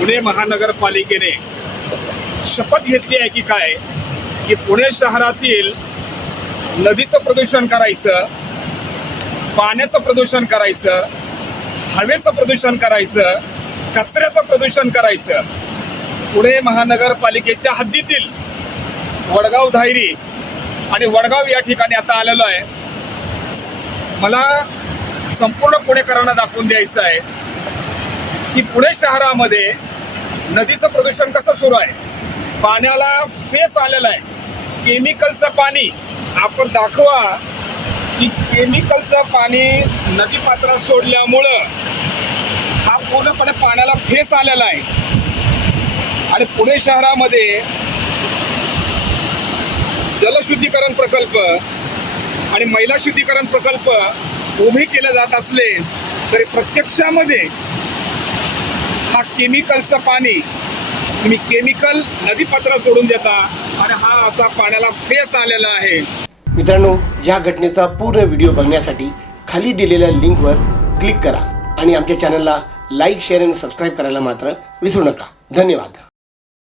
पुणे महानगरपालिकेने शपथ घेतली आहे की काय की पुणे शहरातील नदीचं प्रदूषण करायचं, पाण्याचं प्रदूषण करायचं, हवेचं प्रदूषण करायचं, कचऱ्याचं प्रदूषण करायचं. पुणे महानगरपालिकेच्या हद्दीतील वडगाव धायरी आणि वडगाव या ठिकाणी आता आलेलो आहे. मला संपूर्ण पुणेकरांना दाखवून द्यायचं आहे की पुणे शहरामध्ये नदीचं प्रदूषण कसं सुरू आहे. पाण्याला फेस आलेला आहे, केमिकलचं पाणी. आपण दाखवा की केमिकलचं पाणी नदी पात्रात सोडल्यामुळं हा पूर्णपणे पाण्याला फेस आलेला आहे. आणि पुणे शहरामध्ये जलशुद्धीकरण प्रकल्प आणि मैला शुद्धीकरण प्रकल्प उभे केले जात असले तरी प्रत्यक्षामध्ये हा केमिकलचं पाणी तुम्ही केमिकल नदीपात्रात सोडून देता आणि हा असा पाण्याला फेस आलेला आहे. मित्रांनो, या घटनेचा पूर्ण व्हिडिओ बघण्यासाठी खाली दिलेल्या लिंकवर क्लिक करा आणि आमच्या चॅनलला लाईक, शेअर आणि सबस्क्राईब करायला मात्र विसरू नका. धन्यवाद.